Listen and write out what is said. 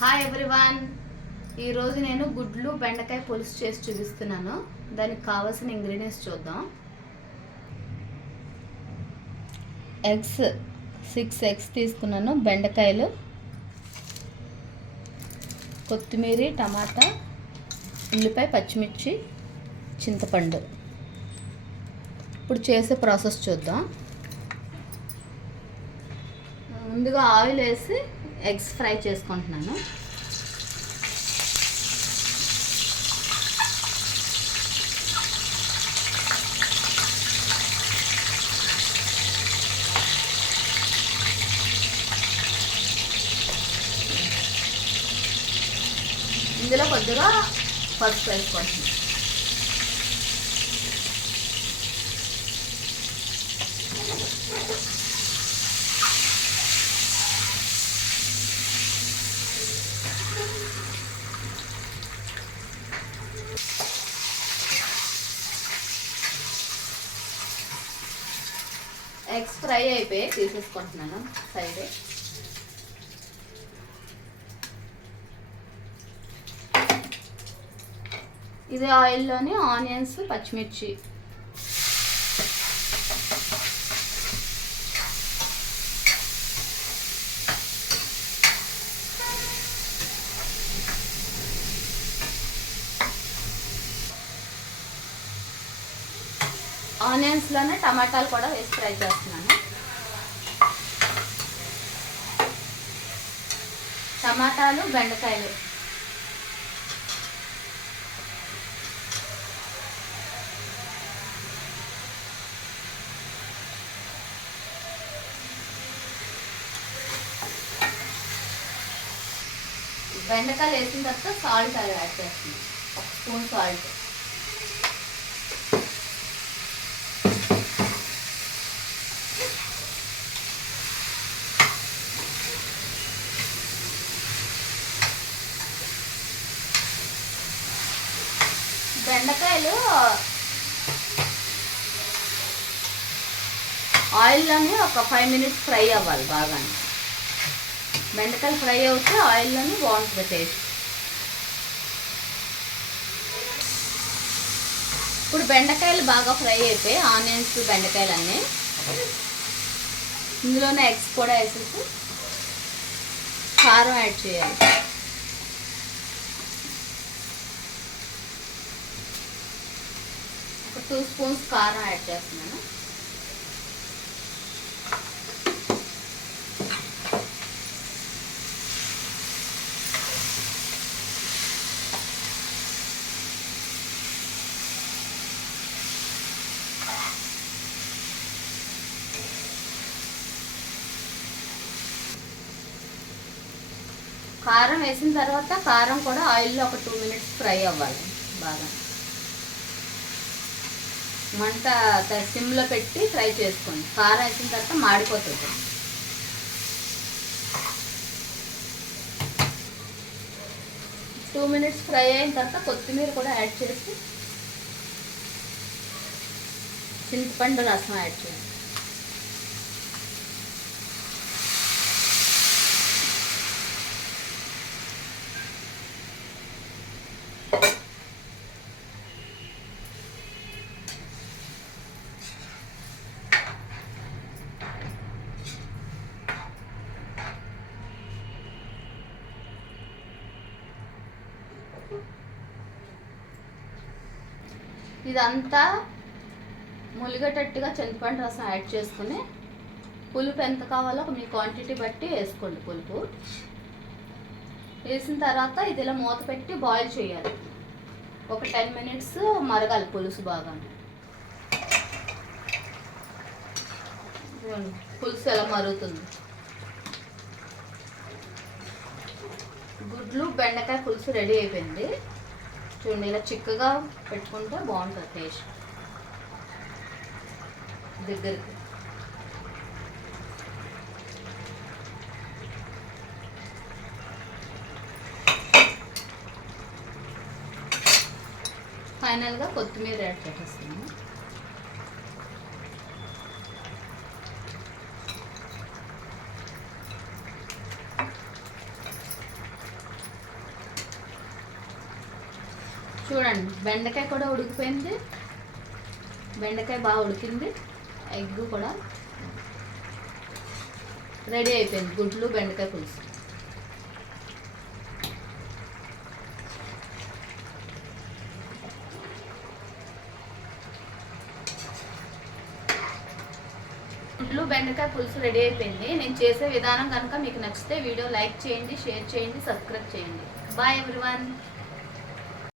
Hi everyone. ఈరోజు నేను గుడ్లు బెండకాయ పులుసు చేసి చూపిస్తున్నాను. దానికి కావాల్సిన ఇంగ్రీడియంట్స్ చూద్దాం. ఎగ్స్ 6 ఎగ్స్ తీసుకున్నాను, బెండకాయలు, కొత్తిమీర, టమాటా, ఉల్లిపాయ, పచ్చిమిర్చి, చింతపండు. ఇప్పుడు చేసే ప్రాసెస్ చూద్దాం. ముందుగా ఆయిల్ వేసి ఎగ్స్ ఫ్రై చేసుకుంటున్నాను. ఇందులో కొద్దిగా పసుపు వేసుకుంటున్నాను. ఎగ్స్ ఫ్రై అయిపోయి తీసేసుకుంటున్నాను సైడ్. ఇది ఆయిల్లోని ఆనియన్స్, పచ్చిమిర్చి, ఆనియన్స్లోనే టమాటాలు కూడా వేసి ఫ్రై చేస్తున్నాను. టమాటాలు, బెండకాయలు, బెండకాయలు వేసిన తర్వాత సాల్ట్ యాడ్ చేస్తున్నాను, 1 స్పూన్ సాల్ట్. బెండకాయలు ఆయిల్లోనే ఒక 5 మినిట్స్ ఫ్రై అవ్వాలి బాగా. బెండకాయలు ఫ్రై అవుతే ఆయిల్లోనే బాగుంటుంది టేస్ట్. ఇప్పుడు బెండకాయలు బాగా ఫ్రై అయిపోయి ఆనియన్స్, బెండకాయలు అన్నీ ఇందులోనే ఎగ్స్ కూడా వేసేసి కారం యాడ్ చేయాలి. ఒక 2 స్పూన్స్ కారం యాడ్ చేస్తున్నాను. కారం వేసిన తర్వాత కారం కూడా ఆయిల్లో ఒక 2 మినిట్స్ ఫ్రై అవ్వాలి బాగా. మంట సిమ్లో పెట్టి ఫ్రై చేసుకోండి. కారం వేసిన తర్వాత మాడిపోతుంది. టూ మినిట్స్ ఫ్రై అయిన తర్వాత కొత్తిమీర కూడా యాడ్ చేసి చింతపండు రసం యాడ్ చేయండి. ఇదంతా ములిగేటట్టుగా చింతపండు రసం యాడ్ చేసుకుని పులుపు ఎంత కావాలో మీ క్వాంటిటీ బట్టి వేసుకోండి. పులుపు వేసిన తర్వాత ఇది ఇలా మూత పెట్టి బాయిల్ చేయాలి. ఒక 10 మినిట్స్ మరగాలి పులుసు బాగా. పులుసు ఎలా మరుగుతుంది. గుడ్లు బెండకాయ పులుసు రెడీ అయిపోయింది. చూడండి, ఇలా చిక్కగా పెట్టుకుంటే బాగుంటుంది టేస్ట్. దగ్గరికి ఫైనల్గా కొత్తిమీర యాడ్ చేసేస్తున్నాను. చూడండి బెండకాయ కూడా ఉడికిపోయింది, బెండకాయ బాగా ఉడికింది, ఎగ్ కూడా రెడీ అయిపోయింది. గుడ్లు బెండకాయ పులుసు. గుడ్లు బెండకాయ పులుసు రెడీ అయిపోయింది. నేను చేసే విధానం కనుక మీకు నచ్చితే వీడియో లైక్ చేయండి, షేర్ చేయండి, సబ్స్క్రైబ్ చేయండి. Bye everyone.